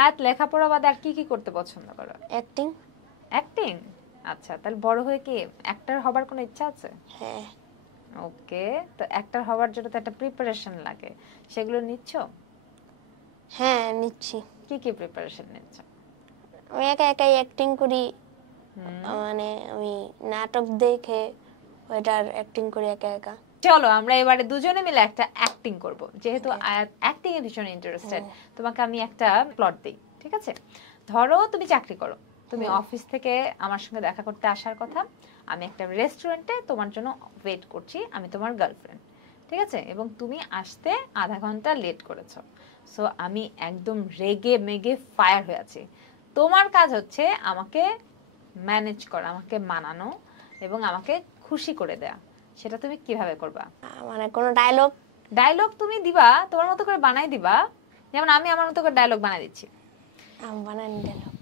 আয়াত লেখাপড়া বাদে আর কি কি করতে পছন্দ করো? অ্যাক্টিং। অ্যাক্টিং। আচ্ছা, তাহলে বড় হয়ে কি অ্যাক্টর হবার কোনো ইচ্ছা আছে? হ্যাঁ। ওকে, তো অ্যাক্টর হবার জন্য তো একটা প্রিপারেশন লাগে, সেগুলো নিচ্ছ? হ্যাঁ নিচ্ছি। কি কি প্রিপারেশন নিচ্ছ? আমি একা একাই অ্যাক্টিং করি, মানে আমি নাটক দেখে ওইটার অ্যাক্টিং করি একা একা। চলো আমরা এবারে দুজনে মিলে একটা অ্যাক্টিং করব, যেহেতু Okay. আয়াত অ্যাক্টিং এ ভীষণ ইন্টারেস্টেড। তোমাকে আমি একটা প্লট দিই, ঠিক আছে? ধরো তুমি চাকরি করো, তুমি অফিস থেকে আমার সঙ্গে দেখা করতে আসার কথা, আমি একটা রেস্টুরেন্টে তোমার জন্য ওয়েট করছি, আমি তোমার গার্লফ্রেন্ড, ঠিক আছে? এবং তুমি আসতে আধা ঘন্টা লেট করেছো। সো আমি একদম রেগে মেগে ফায়ার হয়ে আছি। তোমার কাজ হচ্ছে আমাকে ম্যানেজ করা, আমাকে মানানো এবং আমাকে খুশি করে দেয়া। সেটা তুমি কিভাবে করবা? মানে কোনো ডায়লগ? ডায়লগ তুমি দিবা, তোমার মতো করে বানাই দিবা, যেমন আমি আমার মতো করে ডায়লগ বানাই দিচ্ছি। বানান ডায়লগ।